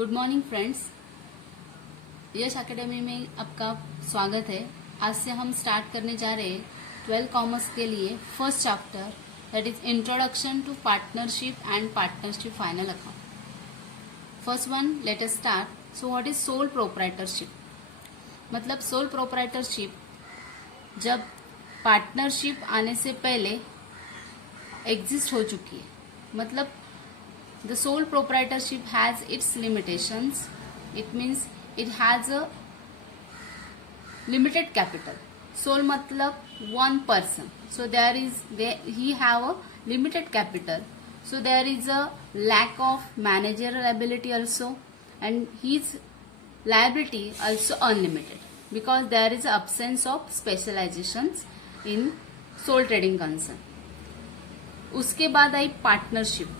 Good morning friends, यश academy में आपका स्वागत है। आज से हम स्टार्ट करने जा रहे हैं 12 कॉमर्स के लिए first chapter, that is introduction to partnership and partnership final account. First one, let us start. So what is sole proprietorship? मतलब सोल प्रोप्राइटरशिप जब पार्टनरशिप आने से पहले एग्जिस्ट हो चुकी है। मतलब the sole proprietorship has its limitations. It means it has a limited capital. Sole matlab one person, so he have a limited capital, so there is a lack of managerial ability also, and his liability also unlimited because there is absence of specializations in sole trading concern. उसके बाद आई partnership.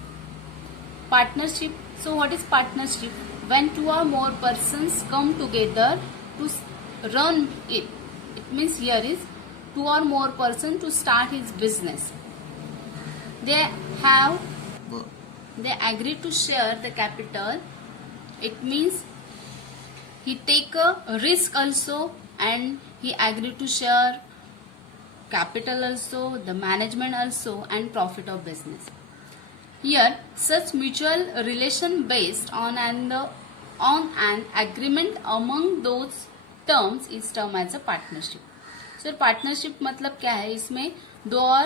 Partnership. So what is partnership? When two or more persons come together to run it. It means here is two or more persons to start his business. They agree to share the capital. It means he take a risk also and he agree to share capital also, the management also, and profit of business. Here, such mutual relation based on an agreement among those terms is termed as a partnership. So, partnership मतलब क्या है? इसमें दो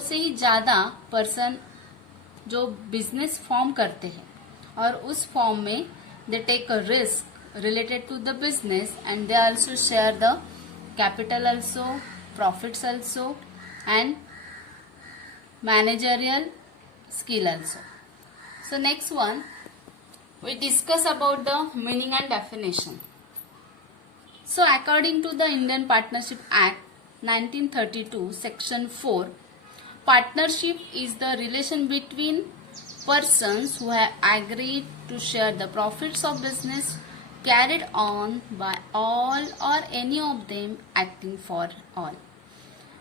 से ही ज्यादा person जो business form करते हैं और उस फॉर्म में they take a risk related to the business and they also share the capital also, profits also and managerial skill also. So next one, we discuss about the meaning and definition. So according to the Indian Partnership Act 1932 section 4, partnership is the relation between persons who have agreed to share the profits of business carried on by all or any of them acting for all.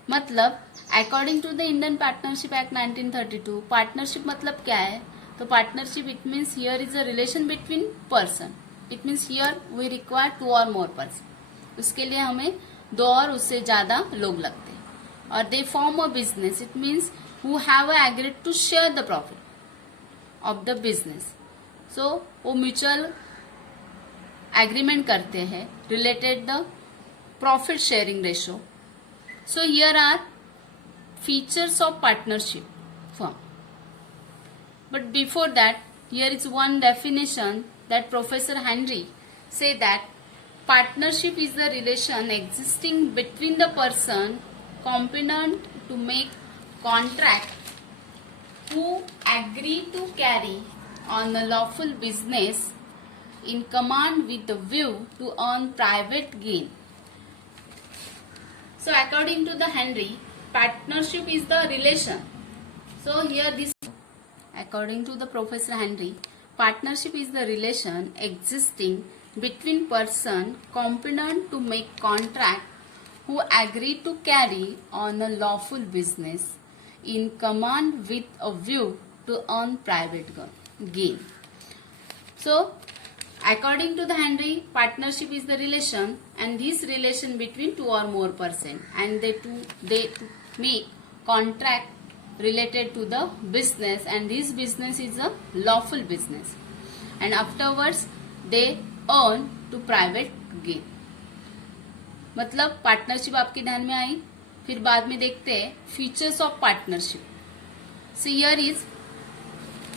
मतलब according to the Indian partnership act 1932, partnership मतलब क्या है? तो partnership it means here is a relation between person. It means here we require two or more person. उसके लिए हमें दो और उससे ज्यादा लोग लगते हैं। और they form a business. It means who have agreed to share the profit of the business. So वो म्यूचुअल एग्रीमेंट करते हैं related the profit sharing ratio. So here are features of partnership firm. But before that, here is one definition that Professor Henry say that partnership is the relation existing between the person competent to make contract who agree to carry on a lawful business in command with the view to earn private gain. So according to the Henry, partnership is the relation. So here this, according to the Professor Henry, partnership is the relation existing between person competent to make contract who agree to carry on a lawful business in command with a view to earn private gain. So according to the Henry, partnership is the relation and this relation between two or more person and they make contract related to the business and this business is a lawful business and afterwards they earn to private gain. मतलब partnership आपके ध्यान में आई। फिर बाद में देखते हैं features of partnership. So here is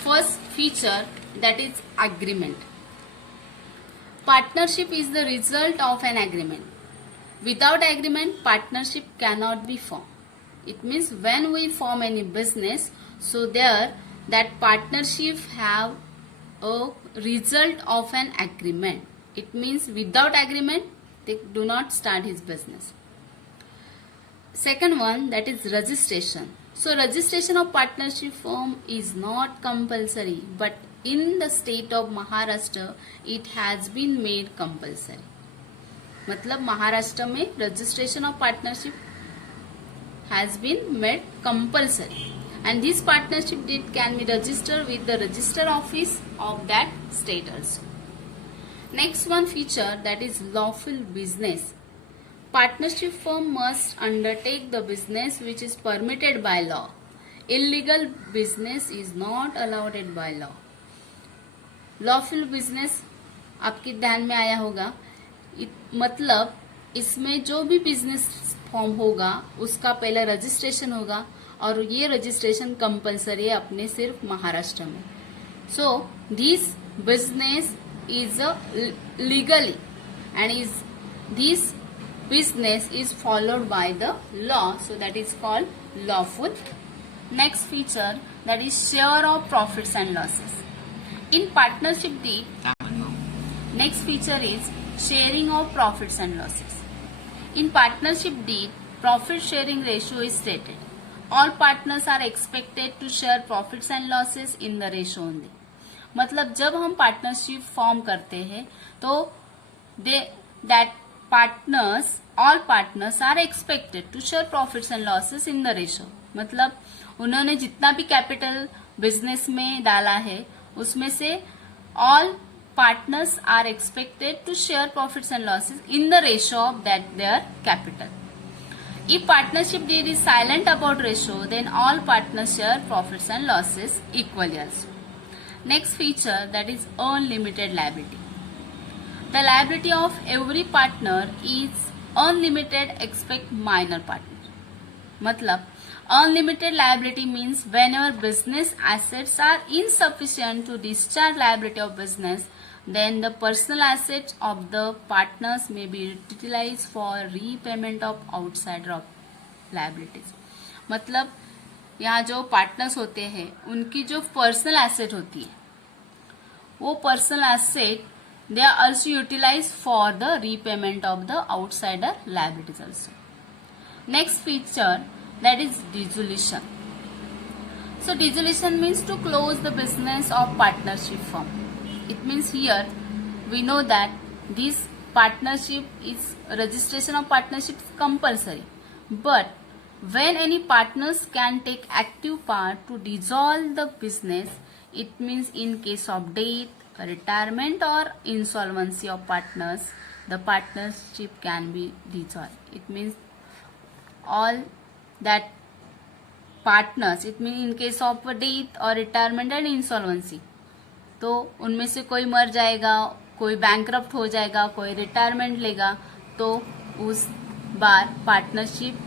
first feature that is agreement. Partnership is the result of an agreement. Without agreement, partnership cannot be formed. It means when we form any business, so there that partnership have a result of an agreement. It means without agreement, they do not start his business. Second one, that is registration. So registration of partnership firm is not compulsory, but in the state of Maharashtra it has been made compulsory. मतलब महाराष्ट्र में registration of partnership has been made compulsory. and this partnership deed can be registered with the register office of that state also. Next one feature, that is lawful business. Partnership firm must undertake the business which is permitted by law. Illegal business is not allowed by law. Lawful business आपके ध्यान में आया होगा, मतलब इसमें जो भी business form होगा उसका पहला रजिस्ट्रेशन होगा और ये रजिस्ट्रेशन कंपलसरी है अपने सिर्फ महाराष्ट्र में. So this business is legally and is this business is followed by the law, so that is called lawful. Next feature, that is share of profits and losses in partnership deed. Next feature is sharing of profits and losses. In partnership deed, profit sharing ratio is stated. All partners are expected to share profits and losses in the ratio only. मतलब जब हम partnership form करते हैं तो all partners are expected to share profits and losses in the ratio. मतलब उन्होंने जितना भी कैपिटल बिजनेस में डाला है उसमें से all partners are expected to share profits and losses in the ratio of that their capital. If partnership deed is silent about ratio, then all partners share profits and losses equally also. Next feature, that is unlimited liability. The liability of every partner is unlimited except minor partner. मतलब unlimited liability means whenever business assets are insufficient to discharge liability of business, then the personal assets of the partners may be utilized for repayment of outsider of liabilities. मतलब यहाँ जो partners होते हैं उनकी जो personal asset होती है वो personal asset they are also utilized for the repayment of the outsider liabilities also. Next feature, that is dissolution. So dissolution means to close the business of partnership firm. It means here we know that this partnership is registration of partnership is compulsory, but when any partners can take active part to dissolve the business, it means in case of death, retirement or insolvency of partners, the partnership can be dissolved. It means all that partners, it means in case of death or retirement and insolvency, तो उनमें से कोई मर जाएगा, कोई bankrupt हो जाएगा, कोई रिटायरमेंट लेगा, तो उस बार partnership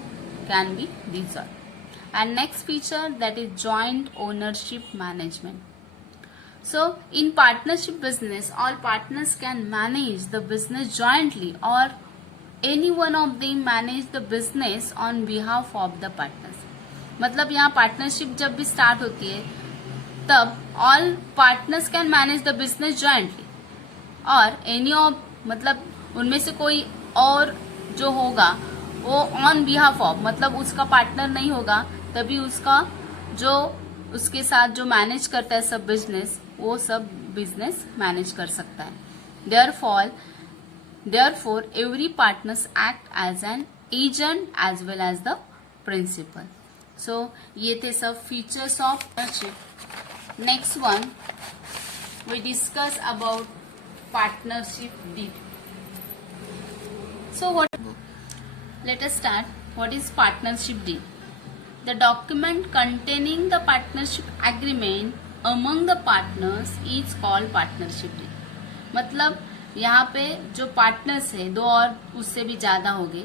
can be dissolve. And next feature, that is joint ownership management. So in partnership business, all partners can manage the business jointly or any one of them manage the business on behalf of the partners. मतलब यहाँ partnership जब भी start होती है तब all partners can manage the business jointly और any of मतलब उनमें से कोई और जो होगा वो on behalf of मतलब उसका पार्टनर नहीं होगा तभी उसका जो उसके साथ जो मैनेज करता है सब बिजनेस वो सब बिजनेस मैनेज कर सकता है. Therefore every partners act as an agent as well as the principal. So ये थे सब features of partnership. Next one we discuss about partnership deed. So let us start. What is partnership deed? The document containing the partnership agreement among the partners is called partnership deed. मतलब यहाँ पे जो partners है दो और उससे भी ज्यादा हो गए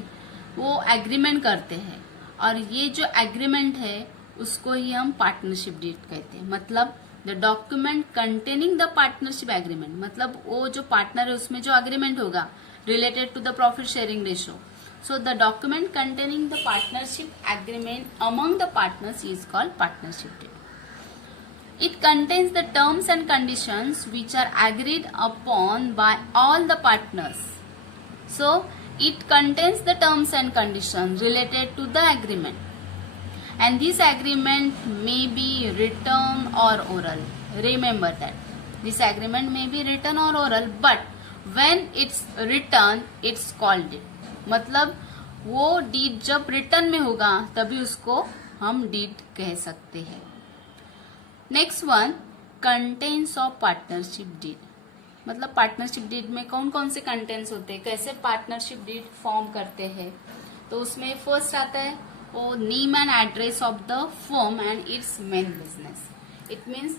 वो एग्रीमेंट करते हैं और ये जो एग्रीमेंट है उसको ही हम पार्टनरशिप डीड कहते हैं. मतलब the document containing the partnership agreement मतलब वो जो पार्टनर है उसमें जो एग्रीमेंट होगा related to the profit sharing ratio. So the document containing the partnership agreement among the partners is called partnership deed. It contains the terms and conditions which are agreed upon by all the partners. So it contains the terms and conditions related to the agreement. And this agreement may be written or oral. Remember that. This agreement may be written or oral, but when it's written, it's called deed. मतलब वो deed जब return में होगा तभी उसको हम deed कह सकते हैं। Next one, contents of partnership deed. मतलब पार्टनरशिप डीड में कौन कौन से कंटेंट्स होते हैं, कैसे पार्टनरशिप डीड फॉर्म करते हैं। तो उसमें फर्स्ट आता है वो name and address of the firm and it's main business. It means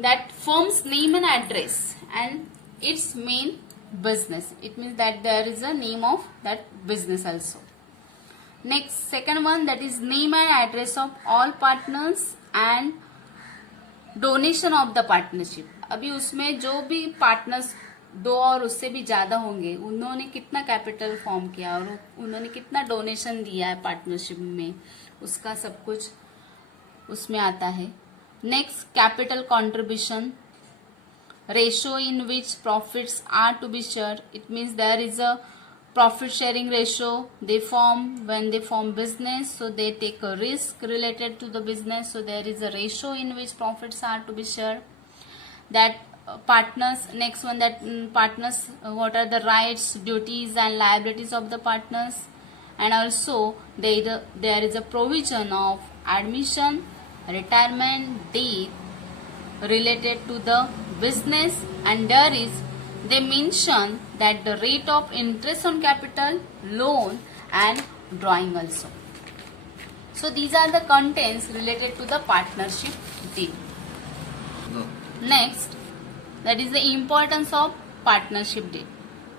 that firms name and address and it's main business. It means that there is a name of that business also. Next, second one, that is name and address of all partners and donation of the partnership. अभी उसमें जो भी partners दो और उससे भी ज्यादा होंगे, उन्होंने कितना कैपिटल फॉर्म किया और उन्होंने कितना डोनेशन दिया है पार्टनरशिप में, उसका सब कुछ उसमें आता है। Next, capital contribution, ratio in which profits are to be shared. It means there is a profit sharing ratio they form when they form business, so they take a risk related to the business, so there is a ratio in which profits are to be shared. That partners, next one, that partners, what are the rights, duties and liabilities of the partners, and also there is a provision of admission, retirement, death related to the business, and there is, they mention that the rate of interest on capital, loan and drawing also. So these are the contents related to the partnership deed. Next, that is the importance of partnership deed.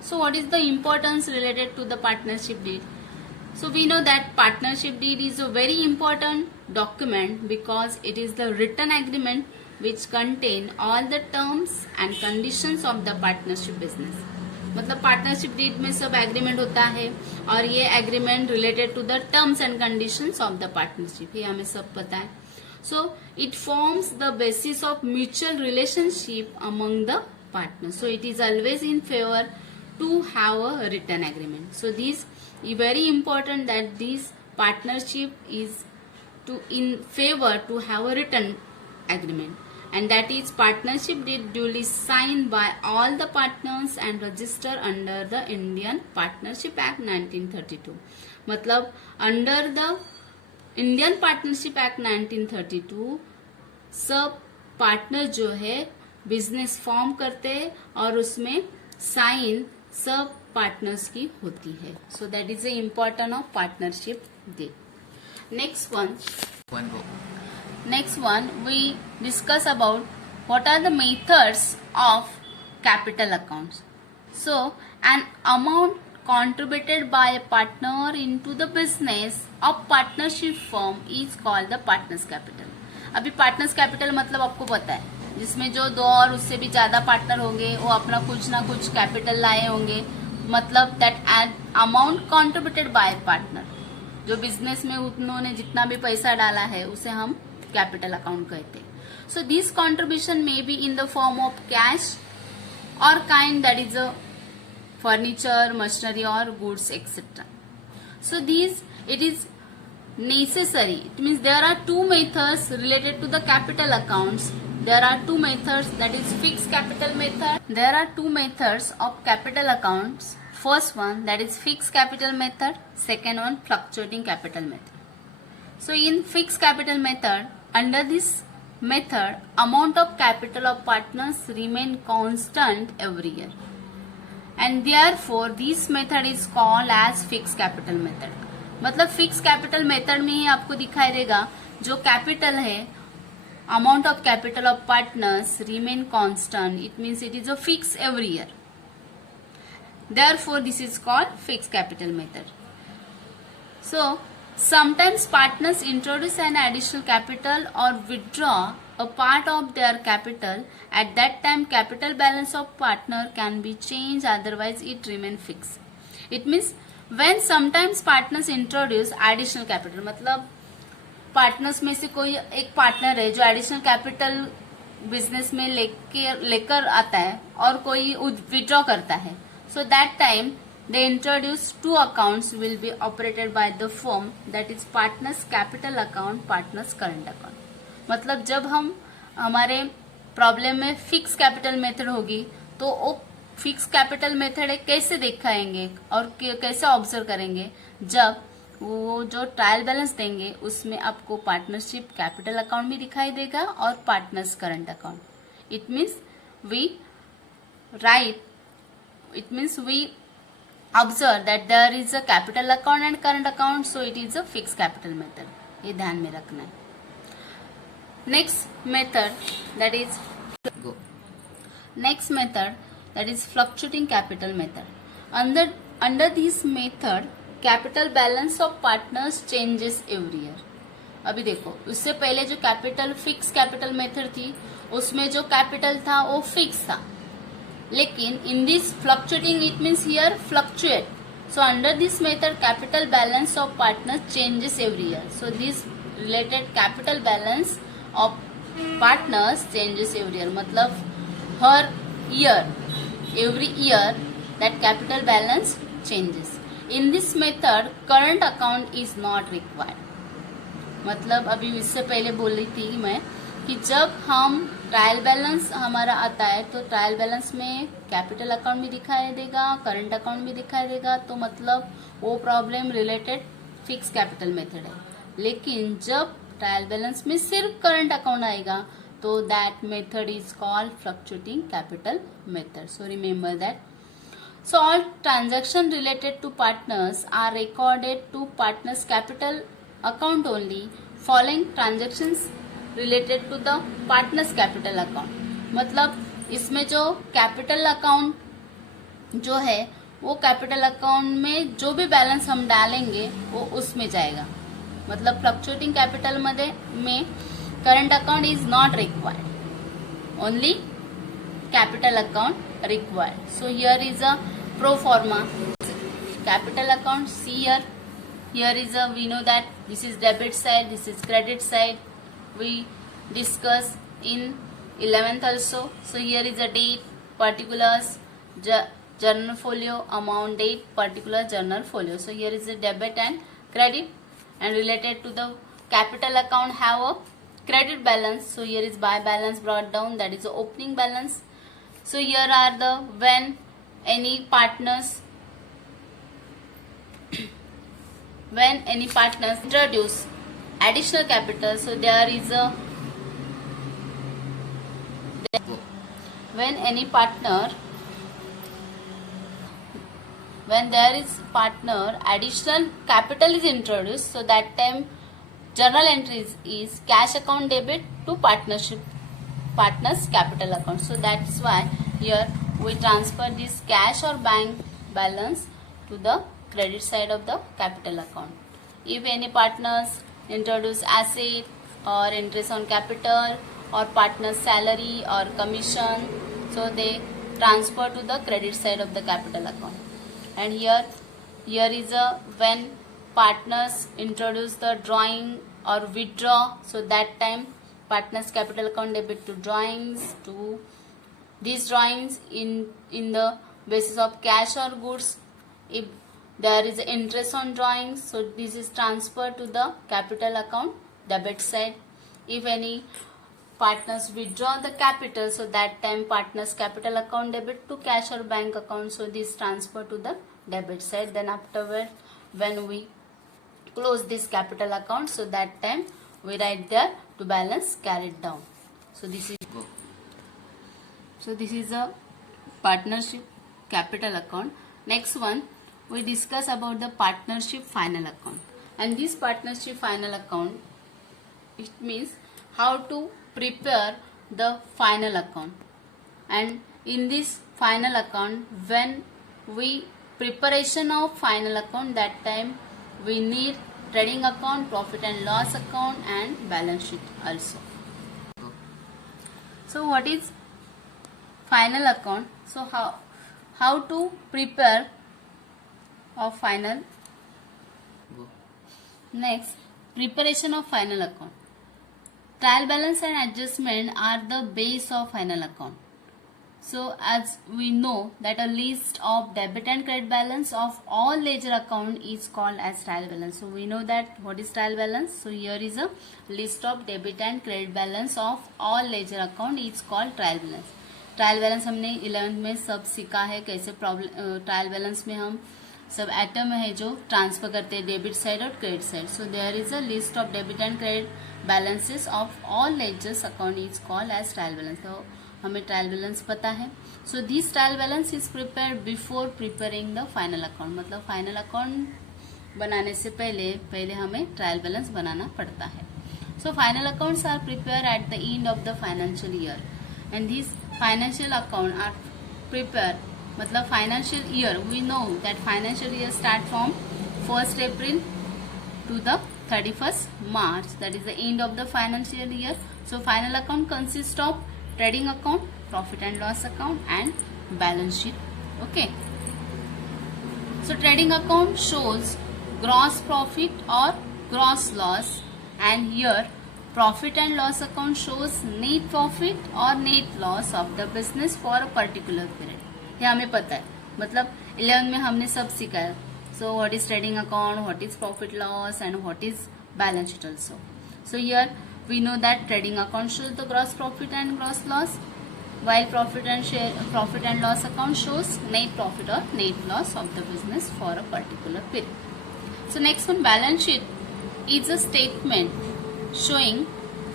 So what is the importance related to the partnership deed? So we know that partnership deed is a very important document because it is the written agreement which contain all the terms and conditions of the partnership business. मतलब partnership deed में सब agreement होता है और ये agreement related to the terms and conditions of the partnership, ये हमें सब पता है। So it forms the basis of mutual relationship among the partners, so it is always in favour to have a written agreement. So this very important that this partnership is to in favor to have a written agreement, and that is partnership deed duly signed by all the partners and registered under the Indian Partnership Act 1932. मतलब under the Indian Partnership Act 1932 sub partner जो है business form करते हैं और उसमें sign सब partners की होती है। So that is the important of partnership deed. Next one we discuss about what are the methods of capital accounts. So an amount contributed by a partner into the business of partnership firm is called the partners capital. अभी partners capital मतलब आपको पता है, जिसमें जो दो और उससे भी ज्यादा पार्टनर होंगे वो अपना कुछ ना कुछ कैपिटल लाए होंगे, मतलब that amount contributed bye partner, जो बिजनेस में उन्होंने जितना भी पैसा डाला है उसे हम कैपिटल अकाउंट कहते हैं। So this contribution may be in the form of cash or kind, that is a furniture, machinery or goods, etc. So these, it is necessary. It means there are two methods related to the capital accounts. There are two methods, that is fixed capital method. There are two methods of capital accounts. First one, that is fixed capital method. Second one, fluctuating capital method. So in fixed capital method, under this method, amount of capital of partners remain constant every year. And therefore this method is called as fixed capital method. मतलब fixed capital method में ही आपको दिखाई देगा जो capital है, amount of capital of partners remain constant. It means it is a fixed every year. Therefore this is called fixed capital method. So sometimes partners introduce an additional capital or withdraw a part of their capital. At that time capital balance of partner can be changed, otherwise it remain fixed. It means when sometimes partners introduce additional capital, मतलब partners में से कोई एक partner है जो additional capital business में लेकर आता है और कोई विड्रॉ करता है, so that time they introduce two accounts will be operated by the firm, that is partners capital account, partners current account. मतलब जब हम हमारे प्रॉब्लम में फिक्स कैपिटल मेथड होगी तो वो फिक्स कैपिटल मेथड कैसे दिखाएंगे और कैसे ऑब्जर्व करेंगे, जब वो जो ट्रायल बैलेंस देंगे उसमें आपको पार्टनरशिप कैपिटल अकाउंट भी दिखाई देगा और partners current account. It means we write, it means we observe that there is a capital account and current account, so it is a fixed capital method. ये ध्यान में रखना है। next method that is fluctuating capital method. Under this method capital balance of partners changes every year. अभी देखो, उससे पहले जो कैपिटल फिक्स कैपिटल मेथड थी उसमें जो कैपिटल था वो फिक्स था, लेकिन in this fluctuating it means here fluctuate. So under this method capital balance of partners changes every year. So this related capital balance of partners changes every year. मतलब हर year, every year that capital balance changes. In this method current account is not required. मतलब अभी इससे पहले बोल रही थी मैं कि जब हम ट्रायल बैलेंस हमारा आता है तो ट्रायल बैलेंस में कैपिटल अकाउंट भी दिखाई देगा, करंट अकाउंट भी दिखाई देगा, तो मतलब वो problem related fix capital method है। लेकिन जब ट्रायल बैलेंस में सिर्फ करंट अकाउंट आएगा तो that method is called fluctuating capital method. So remember that. So all transaction related to partners are recorded to partners capital account only following transactions related to the partners capital account. मतलब इसमें जो capital account जो है वो capital account में जो भी balance हम डालेंगे वो उसमें जाएगा। मतलब फ्लक्चुएटिंग कैपिटल में current account is not required, only capital account required. So here is a pro forma capital account. See here is a, we know that this is debit side, this is credit side. We discuss in 11th also. So here is a date, particulars, journal folio, amount, date, particular journal folio. So here is a debit and credit, and related to the capital account have a credit balance. So here is buy balance brought down, that is the opening balance. So here are the when any partners introduce additional capital, so there is a when there is partner additional capital is introduced, so that time journal entries is cash account debit to partners capital account. So that's why here we transfer this cash or bank balance to the credit side of the capital account. If any partners introduce asset or interest on capital or partner's salary or commission, so they transfer to the credit side of the capital account. And here is a when partners introduce the drawing or withdraw, so that time partners capital account debit to drawings, to these drawings in the basis of cash or goods. If there is interest on drawings, so this is transferred to the capital account debit side. If any partners withdraw the capital, so that time partners capital account debit to cash or bank account, so this transfer to the debit side. Then afterward when we close this capital account, so that time we write there to balance carried down. So this is a partnership capital account. Next one, we discuss about the partnership final account. And this partnership final account, it means how to prepare the final account. And in this final account, when we preparation of final account, that time we need trading account, profit and loss account, and balance sheet also. So what is final account? So how to prepare of final. Next, preparation of final account. Trial balance and adjustment are the base of final account. So as we know that a list of debit and credit balance of all ledger account is called as trial balance. So we know that what is trial balance. So here is a list of debit and credit balance of all ledger account is called trial balance. Trial balance हमने 11th में सब सीखा है, कैसे problem trial balance में हम सब item है जो ट्रांसफर करते हैं डेबिट साइड और credit side. So there is a list of debit and credit balances of all ledgers account is called as trial balance. तो हमें ट्रायल बैलेंस पता है. So this trial balance is prepare before preparing the final account. मतलब final account बनाने से पहले हमें trial balance बनाना पड़ता है. So final accounts are prepare at the end of the financial year and this financial account are prepare. मतलब financial year, we know that financial year start from 1st April to the 31st March, that is the end of the financial year. So final account consists of trading account, profit and loss account and balance sheet. Okay, so trading account shows gross profit or gross loss, and here profit and loss account shows net profit or net loss of the business for a particular period. ये हमें पता है. मतलब 11 में हमने सब सीखा है. So what is trading account, what is profit loss and what is balance sheet also. So here we know that trading account shows the gross profit and gross loss, while profit and loss account shows net profit or net loss of the business for a particular period. So next one, balance sheet is a statement showing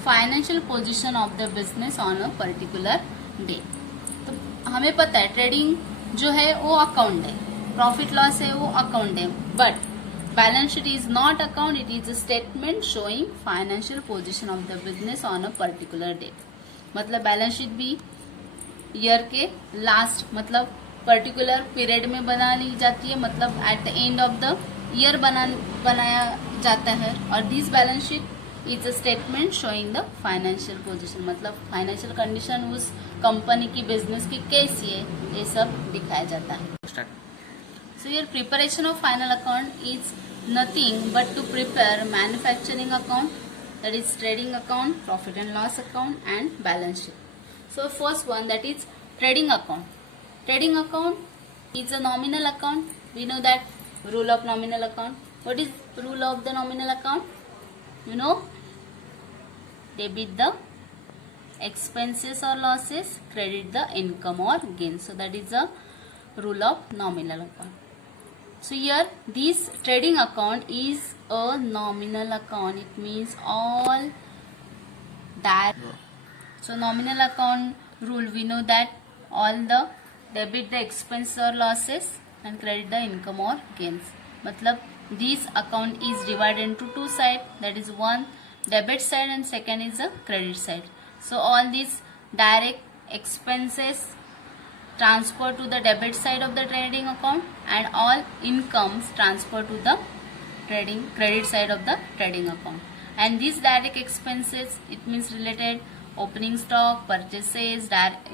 financial position of the business on a particular day. तो हमें पता है trading जो है वो account है, profit loss है वो अकाउंट है, but balance sheet is not account, it is a statement showing financial position of the business on a particular day. मतलब बैलेंस शीट भी ईयर के लास्ट मतलब पर्टिकुलर पीरियड में बना ली जाती है. मतलब eight the end of the year बनाया जाता है. और this balance sheet is a statement showing the financial position. मतलब फाइनेंशियल कंडीशन उस कंपनी की बिजनेस की कैसी है ये सब दिखाया जाता है. So your preparation of final account is nothing but to prepare manufacturing account, that is trading account, profit and loss account and balance sheet. So first one, that is trading account. Trading account is a nominal account. We know that rule of nominal account. What is rule of the nominal account? You know, debit the expenses or losses, credit the income or gain. So that is the rule of nominal account. So here this trading account is a nominal account. It means all that. So nominal account rule, we know that all the debit the expense or losses and credit the income or gains. मतलब this account is divided into two sides, that is one debit side and second is the credit side. So all these direct expenses transfer to the debit side of the trading account and all incomes transfer to the credit side of the trading account. And these direct expenses, it means related opening stock purchases,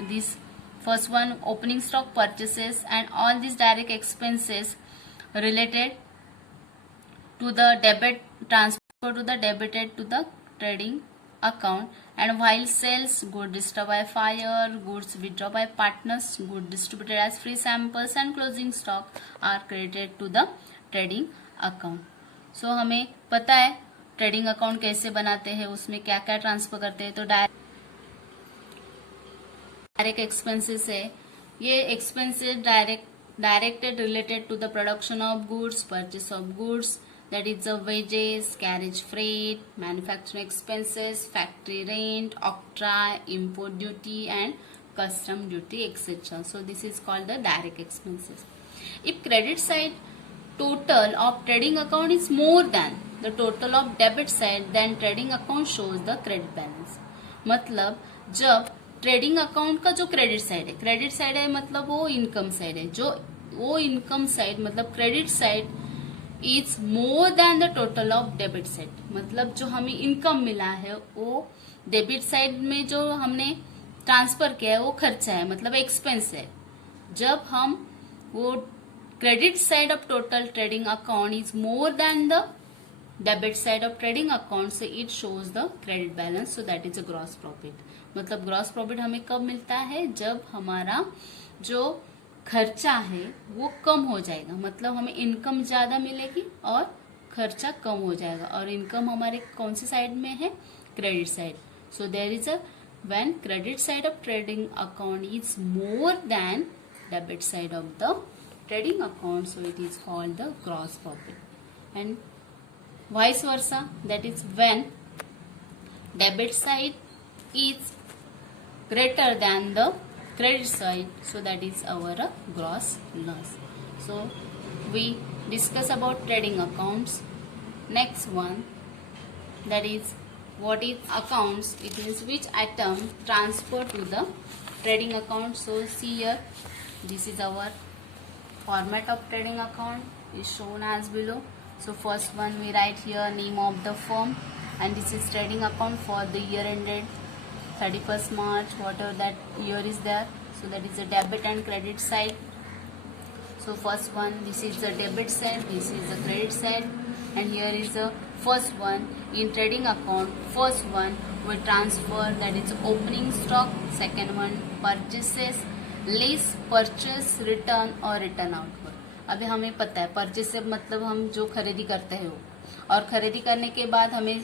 this first one opening stock purchases and all these direct expenses related to the debit transfer to the debited to the trading account. And while sales, goods destroyed by fire, goods withdrawn by partners, goods distributed as free samples and closing stock are credited to the trading account. So हमें पता है trading account कैसे बनाते हैं, उसमें क्या क्या transfer करते हैं. तो डायरेक्ट एक्सपेंसेस है. ये expenses directed related to the production of goods, purchase of goods, that is the wages, carriage freight, manufacturing expenses, factory rent, octroi, import duty and custom duty, etc. So this is called the direct expenses. If credit side total of trading account is more than the total of debit side, then trading account shows the credit balance. मतलब जब trading account का जो credit side है मतलब वो income side है, जो वो इनकम साइड मतलब credit side is more than the total of debit side. मतलब जो हमें इनकम मिला है वो डेबिट साइड में जो हमने ट्रांसफर किया है वो खर्चा है, मतलब एक्सपेंस है. जब हम वो credit side of total trading account is more than the debit side of trading account, so it shows the credit balance. So that is a gross profit. मतलब ग्रॉस प्रॉफिट हमें कब मिलता है, जब हमारा जो खर्चा है वो कम हो जाएगा. मतलब हमें इनकम ज्यादा मिलेगी और खर्चा कम हो जाएगा. और इनकम हमारे कौन सी साइड में है, credit side. So there is a when credit side of trading account is more than debit side of the trading account, so it is called the gross profit. And vice versa, that is when debit side is greater than the credit side, so that is our gross loss. So we discuss about trading accounts. Next one, that is what is accounts. It means which item transfer to the trading account. So see here, this is our format of trading account is shown as below. So first one we write here name of the firm, and this is trading account for the year ended 31st March, whatever that year is there. So that is the debit and credit side. So first one, this is the debit side, this is the credit side, and here is the first one in trading account. First one we transfer, that is opening stock. Second one purchases, lease, purchase, return और return outward. अभी हमें पता है purchase से मतलब हम जो खरीदी करते हैं वो, और खरीदी करने के बाद हमें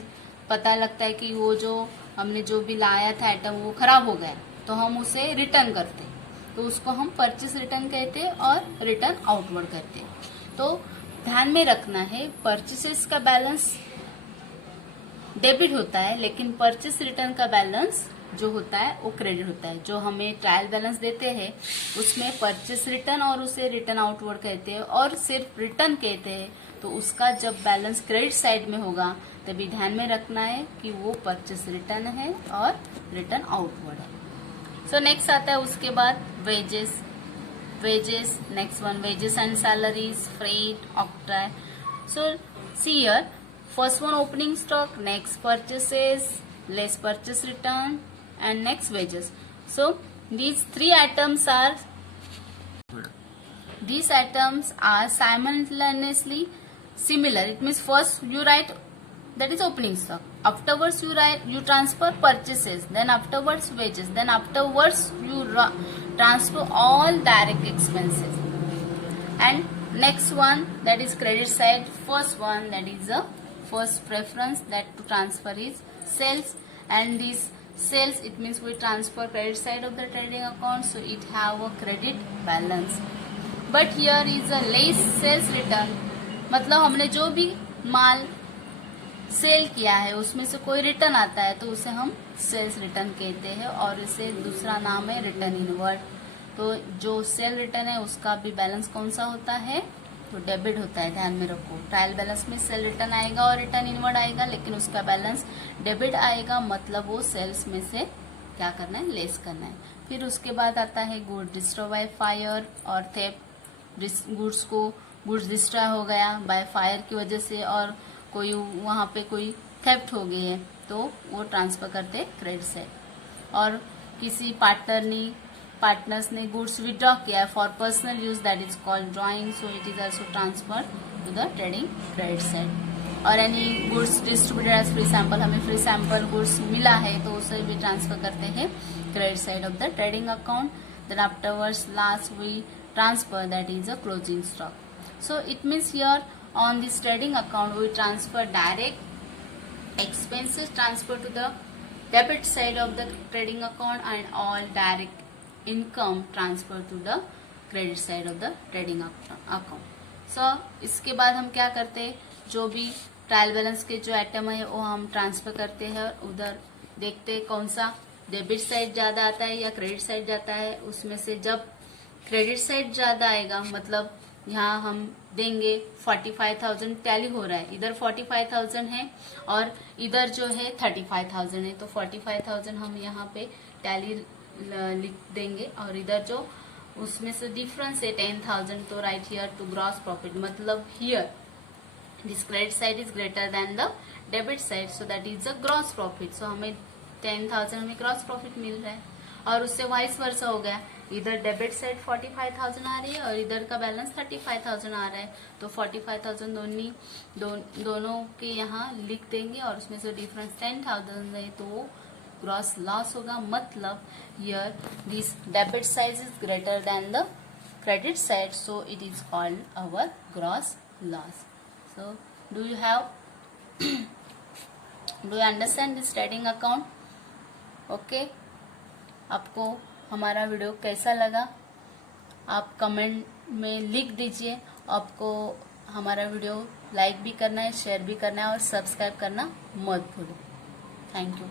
पता लगता है कि वो जो हमने जो भी लाया था आइटम वो खराब हो गया, तो हम उसे रिटर्न करते हैं, तो उसको हम परचेस रिटर्न कहते हैं और रिटर्न आउटवर्ड कहते हैं. तो ध्यान में रखना है परचेसेस का बैलेंस डेबिट होता है, लेकिन परचेस रिटर्न का बैलेंस जो होता है वो क्रेडिट होता है. जो हमें ट्रायल बैलेंस देते हैं उसमें परचेस रिटर्न और उसे रिटर्न आउटवर्ड कहते हैं, और सिर्फ रिटर्न कहते हैं. तो उसका जब बैलेंस क्रेडिट साइड में होगा तभी ध्यान में रखना है कि वो परचेस रिटर्न है और रिटर्न आउटवर्ड है. सो नेक्स्ट आता है उसके बाद wages. Next one wages and salaries, freight, octroi. So see here, first one opening stock, next purchases, less purchase return, and next wages. So these items are simultaneously similar. It means first you write that is opening stock, afterwards you transfer purchases, then afterwards wages, then afterwards you transfer all direct expenses. And next one, that is credit side. First one, that is the first preference that to transfer is sales, and this sales, it means we transfer credit side of the trading account, so it have a credit balance. But here is a less sales return, मतलब हमने जो भी माल cell किया है उसमें से कोई return आता है तो उसे हम सेल्स रिटर्न कहते हैं, और इसे दूसरा नाम है रिटर्न इनवर्ड. तो जो सेल रिटर्न है उसका भी बैलेंस कौन सा होता है, तो डेबिट होता है. ध्यान में रखो, ट्रायल बैलेंस में सेल रिटर्न आएगा और रिटर्न इनवर्ड आएगा, लेकिन उसका बैलेंस डेबिट आएगा, मतलब वो सेल्स में से क्या करना है, लेस करना है. फिर उसके बाद आता है गुड डिस्ट्रॉय बाय फायर और थेफ्ट. गुड्स डिस्ट्रॉय हो गया बाय फायर की वजह से, और कोई वहाँ पे कोई थेफ्ट हो गई है तो वो ट्रांसफर करते क्रेडिट से. और किसी पार्टनर्स ने गुड्स विड्रॉ किया for personal use, that is called drawing, so it is also transfer to the trading credit side. और any goods distributed as free sample, हमें फ्री सैंपल गुड्स मिला है तो उसे भी ट्रांसफर करते हैं credit side of the trading account. Then afterwards last we transfer, that is a closing stock. So it means here on this trading account we transfer direct expenses transfer to the debit side of the trading account, and all direct income transfer to the credit side of the trading account. So इसके बाद हम क्या करते हैं, जो भी trial balance के जो आइटम है वो हम ट्रांसफर करते हैं, उधर देखते हैं कौन सा डेबिट साइड ज्यादा आता है या क्रेडिट साइड जाता है. उसमें से जब क्रेडिट साइड ज्यादा आएगा, मतलब यहाँ हम देंगे 45,000 टैली हो रहा है, इधर 45,000 है और इधर जो है 35,000 है, तो 45,000 हम यहाँ पे टैली लिख देंगे, और इधर जो उसमें से डिफरेंस है 10,000, तो right here to gross profit, मतलब here this credit side is greater than the debit side, so that is the gross profit. सो हमें 10,000 हमें ग्रॉस प्रॉफिट मिल रहा है, और उससे वाइस वर्सा हो गया, इधर डेबिट साइड 45,000 आ रही है और इधर का बैलेंस 35,000 आ रहा है, तो 45,000 दोनों के यहाँ लिख देंगे, और उसमें से डिफरेंस 10,000 है तो वो ग्रॉस लॉस होगा. मतलब here this debit side is greater than the credit side, so it is called our gross loss. So do you understand this trading account? Okay, आपको हमारा वीडियो कैसा लगा आप कमेंट में लिख दीजिए। आपको हमारा वीडियो लाइक भी करना है, शेयर भी करना है और सब्सक्राइब करना मत भूलो। Thank you.